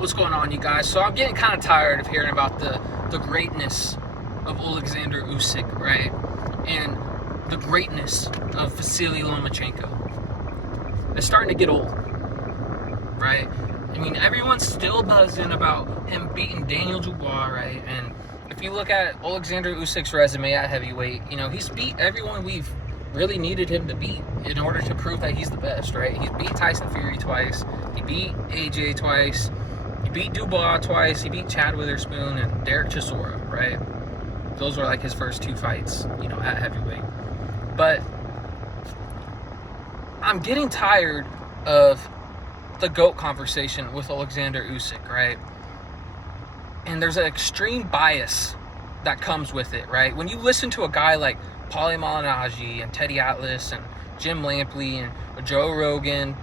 What's going on, you guys? So I'm getting kind of tired of hearing about the greatness of Alexander Usyk, right? And the greatness of Vasily Lomachenko. It's starting to get old, right? I mean, everyone's still buzzing about him beating Daniel Dubois, right? And if you look at Alexander Usyk's resume at heavyweight, he's beat everyone we've really needed him to beat in order to prove that he's the best, right? He's beat Tyson Fury twice. He beat AJ twice. He beat Dubois twice. He beat Chad Witherspoon and Derek Chisora, right? Those were like his first two fights, at heavyweight. But I'm getting tired of the GOAT conversation with Alexander Usyk, right? And there's an extreme bias that comes with it, right? When you listen to a guy like Paulie Malignaggi and Teddy Atlas and Jim Lampley and Joe Rogan,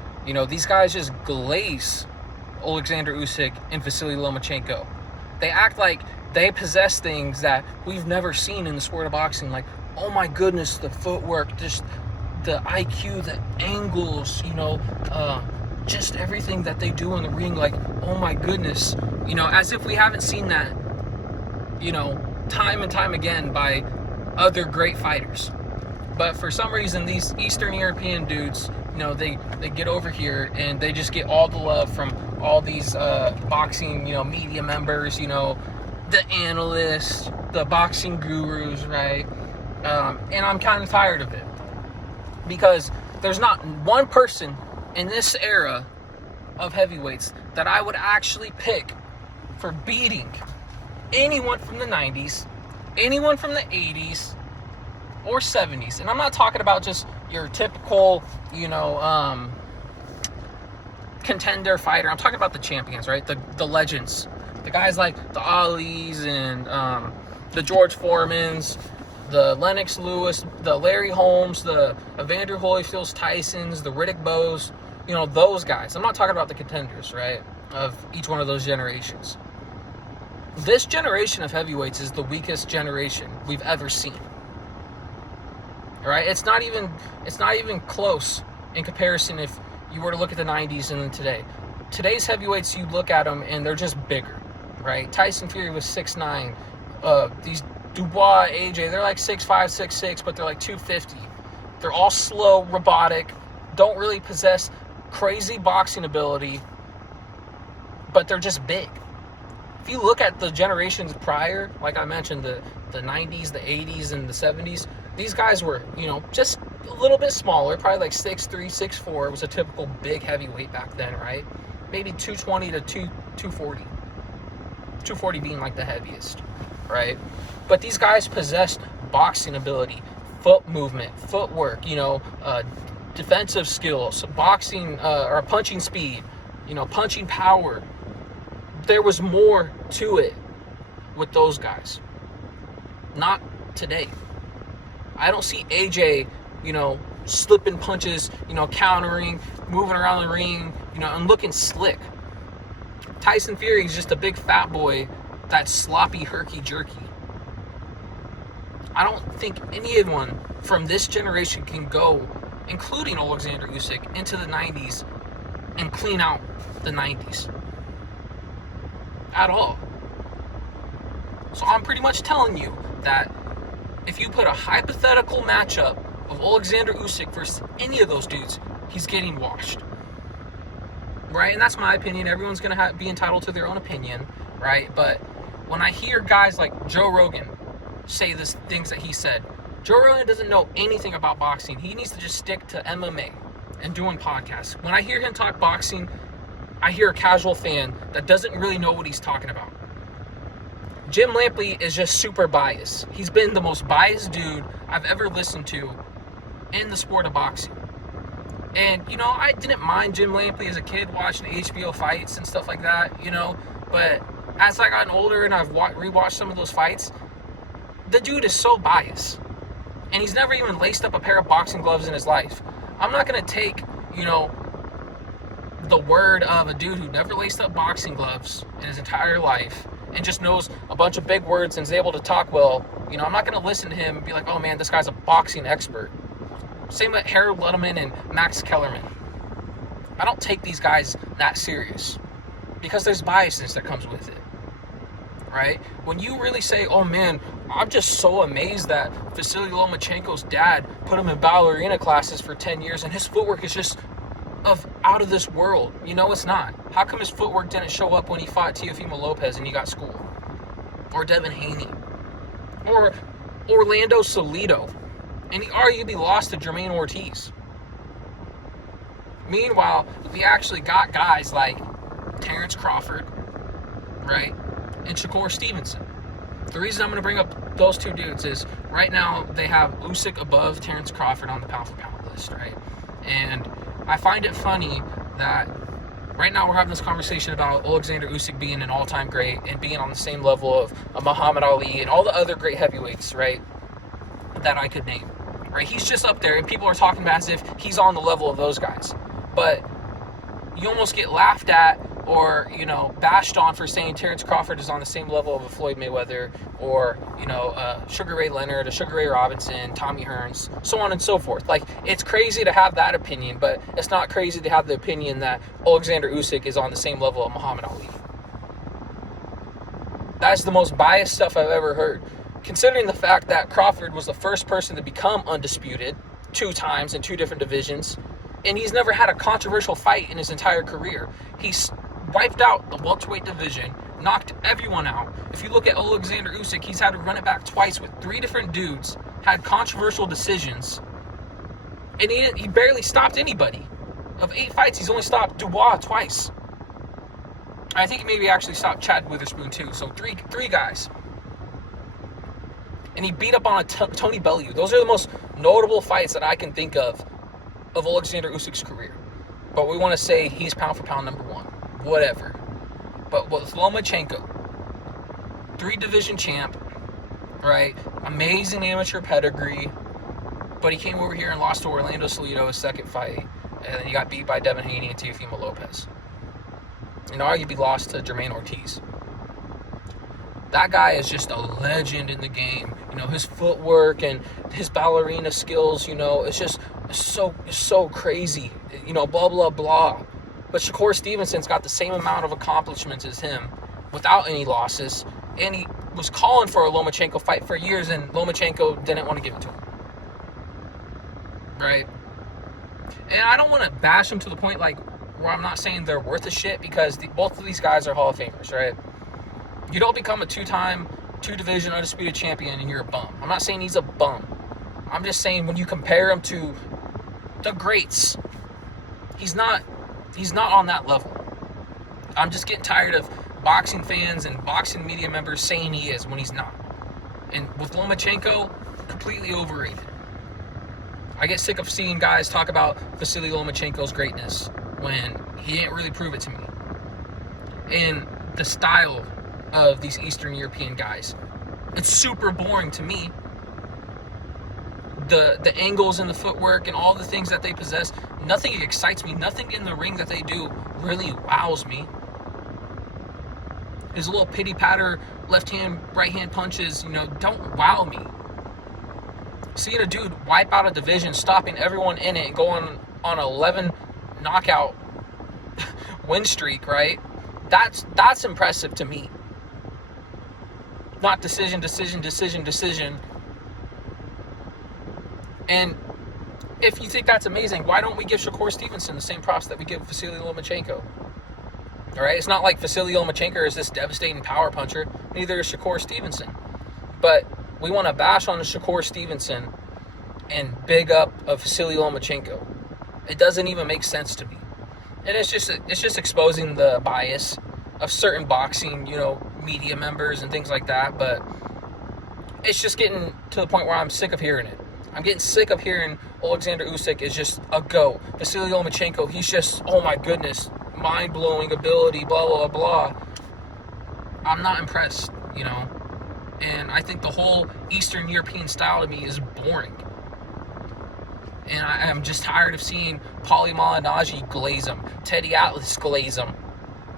these guys just glaze Alexander Usyk and Vasily Lomachenko. They act like they possess things that we've never seen in the sport of boxing. Like, oh my goodness, the footwork, just the IQ, the angles, just everything that they do in the ring. Like, oh my goodness, as if we haven't seen that, time and time again by other great fighters. But for some reason, these Eastern European dudes, they get over here and they just get all the love from all these boxing, media members, the analysts, the boxing gurus, right? And I'm kind of tired of it because there's not one person in this era of heavyweights that I would actually pick for beating anyone from the 90s, anyone from the 80s, or 70s. And I'm not talking about just your typical, contender fighter. I'm talking about the champions, right? The legends. The guys like the Alis and the George Foremans, the Lennox Lewis, the Larry Holmes, the Evander Holyfields, Tysons, the Riddick Bows, those guys. I'm not talking about the contenders, right, of each one of those generations. This generation of heavyweights is the weakest generation we've ever seen. Right? It's not even close in comparison if you were to look at the 90s and then today. Today's heavyweights, you look at them and they're just bigger, right? Tyson Fury was 6'9". These Dubois, AJ, they're like 6'5", 6'6", but they're like 250. They're all slow, robotic, don't really possess crazy boxing ability, but they're just big. If you look at the generations prior, like I mentioned, the 90s, the 80s, and the 70s, these guys were, just a little bit smaller, probably like 6'3", 6'4". It was a typical big heavyweight back then, right? Maybe 220 to 240. 240 being like the heaviest, right? But these guys possessed boxing ability, foot movement, footwork, defensive skills, boxing or punching speed, punching power. There was more to it with those guys. Not today. I don't see AJ, slipping punches, countering, moving around the ring, and looking slick. Tyson Fury is just a big fat boy that's sloppy, herky-jerky. I don't think anyone from this generation can go, including Alexander Usyk, into the 90s and clean out the 90s. At all. So I'm pretty much telling you that if you put a hypothetical matchup of Alexander Usyk versus any of those dudes, he's getting washed. Right? And that's my opinion. Everyone's going to be entitled to their own opinion, right? But when I hear guys like Joe Rogan say these things that he said, Joe Rogan doesn't know anything about boxing. He needs to just stick to MMA and doing podcasts. When I hear him talk boxing, I hear a casual fan that doesn't really know what he's talking about. Jim Lampley is just super biased. He's been the most biased dude I've ever listened to in the sport of boxing. And, I didn't mind Jim Lampley as a kid watching HBO fights and stuff like that, But as I gotten older and I've rewatched some of those fights, the dude is so biased. And he's never even laced up a pair of boxing gloves in his life. I'm not going to take, the word of a dude who never laced up boxing gloves in his entire life and just knows a bunch of big words and is able to talk well. I'm not going to listen to him and be like, oh man, this guy's a boxing expert. Same with Harold Luttman and Max Kellerman. I don't take these guys that serious. because there's biases that comes with it, right? When you really say, oh man, I'm just so amazed that Vasily Lomachenko's dad put him in ballerina classes for 10 years and his footwork is just out of this world. You know it's not. How come his footwork didn't show up when he fought Teofimo Lopez and he got schooled? Or Devin Haney? Or Orlando Salido? And he arguably lost to Jermaine Ortiz. Meanwhile, we actually got guys like Terrence Crawford, right? And Shakur Stevenson. The reason I'm going to bring up those two dudes is right now they have Usyk above Terrence Crawford on the pound-for-pound list, right? And I find it funny that right now we're having this conversation about Alexander Usyk being an all-time great and being on the same level of Muhammad Ali and all the other great heavyweights, right, that I could name, right? He's just up there, and people are talking about as if he's on the level of those guys. But you almost get laughed at or, bashed on for saying Terrence Crawford is on the same level of a Floyd Mayweather or, Sugar Ray Leonard, a Sugar Ray Robinson, Tommy Hearns, so on and so forth. Like, it's crazy to have that opinion, but it's not crazy to have the opinion that Alexander Usyk is on the same level of Muhammad Ali. That's the most biased stuff I've ever heard. Considering the fact that Crawford was the first person to become undisputed 2 times in 2 different divisions, and he's never had a controversial fight in his entire career. He's wiped out the welterweight division, knocked everyone out. If you look at Alexander Usyk, he's had to run it back twice with 3 different dudes, had controversial decisions, and he barely stopped anybody. Of 8 fights, he's only stopped Dubois twice. I think he maybe actually stopped Chad Witherspoon too, so three guys. And he beat up on Tony Bellew. Those are the most notable fights that I can think of Alexander Usyk's career. But we want to say he's pound for pound number 1. Whatever. But with Lomachenko, 3-division champ, right? Amazing amateur pedigree. But he came over here and lost to Orlando Salido his second fight. And then he got beat by Devin Haney and Teofimo Lopez. And arguably lost to Jermaine Ortiz. That guy is just a legend in the game. His footwork and his ballerina skills, it's just so crazy. Blah, blah, blah. But Shakur Stevenson's got the same amount of accomplishments as him without any losses. And he was calling for a Lomachenko fight for years, and Lomachenko didn't want to give it to him. Right? And I don't want to bash him to the point where I'm not saying they're worth a shit, because both of these guys are Hall of Famers, right? You don't become a 2-time, 2-division undisputed champion and you're a bum. I'm not saying he's a bum. I'm just saying when you compare him to the greats, he's not on that level. I'm just getting tired of boxing fans and boxing media members saying he is when he's not. And with Lomachenko, completely overrated. I get sick of seeing guys talk about Vasily Lomachenko's greatness when he didn't really prove it to me. And the style of these Eastern European guys, it's super boring to me. The angles and the footwork and all the things that they possess, nothing excites me. Nothing in the ring that they do really wows me. His little pity patter, left hand, right hand punches, don't wow me. Seeing a dude wipe out a division, stopping everyone in it, and go on 11 knockout win streak, right? That's impressive to me. Not decision. And if you think that's amazing, why don't we give Shakur Stevenson the same props that we give Vasily Lomachenko? All right, it's not like Vasily Lomachenko is this devastating power puncher. Neither is Shakur Stevenson. But we want to bash on Shakur Stevenson and big up of Vasily Lomachenko. It doesn't even make sense to me. And it's just exposing the bias of certain boxing, media members and things like that. But it's just getting to the point where I'm sick of hearing it. I'm getting sick of hearing Alexander Usyk is just a go. Vasily Lomachenko, he's just, oh my goodness, mind-blowing ability, blah, blah, blah. I'm not impressed, And I think the whole Eastern European style to me is boring. And I'm just tired of seeing Paulie Malignaggi glaze him, Teddy Atlas glaze him.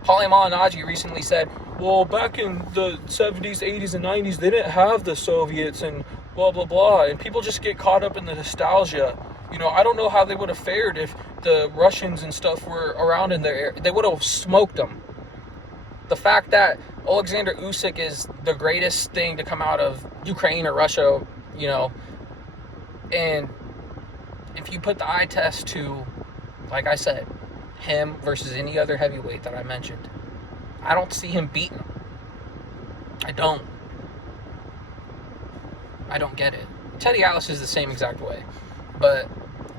Paulie Malignaggi recently said, well, back in the 70s, 80s, and 90s, they didn't have the Soviets and blah, blah, blah. And people just get caught up in the nostalgia. I don't know how they would have fared if the Russians and stuff were around in their area. They would have smoked them. the fact that Alexander Usyk is the greatest thing to come out of Ukraine or Russia, you know, and if you put the eye test to, like I said, him versus any other heavyweight that I mentioned, I don't see him beating him. I don't get it. Teddy Atlas is the same exact way. But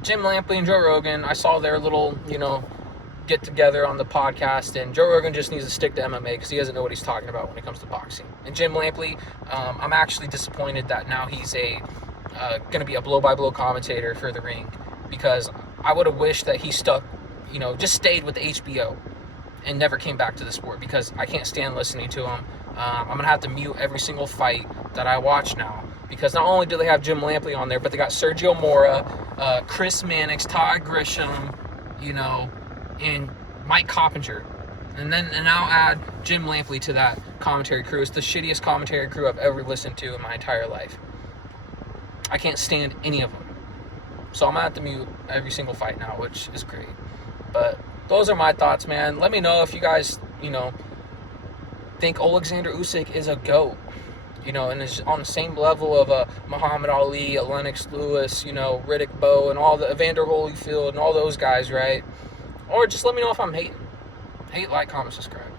Jim Lampley and Joe Rogan, I saw their little, you know, get together on the podcast, and Joe Rogan just needs to stick to MMA because he doesn't know what he's talking about when it comes to boxing. And Jim Lampley, I'm actually disappointed that now he's going to be a blow-by-blow commentator for the ring, because I would have wished that he stuck, you know, just stayed with the HBO and never came back to the sport, because I can't stand listening to him. I'm going to have to mute every single fight that I watch now, because not only do they have Jim Lampley on there, but they got Sergio Mora, Chris Mannix, Todd Grisham, you know, and Mike Coppinger. And now add Jim Lampley to that commentary crew. It's the shittiest commentary crew I've ever listened to in my entire life. I can't stand any of them. So I'm going to have to mute every single fight now, which is great. But those are my thoughts, man. Let me know if you guys, you know, think Alexander Usyk is a GOAT. You know, and is on the same level of a Muhammad Ali, a Lennox Lewis, you know, Riddick Bowe, and all the Evander Holyfield and all those guys, right? Or just let me know if I'm hating. Hate, like, comment, subscribe.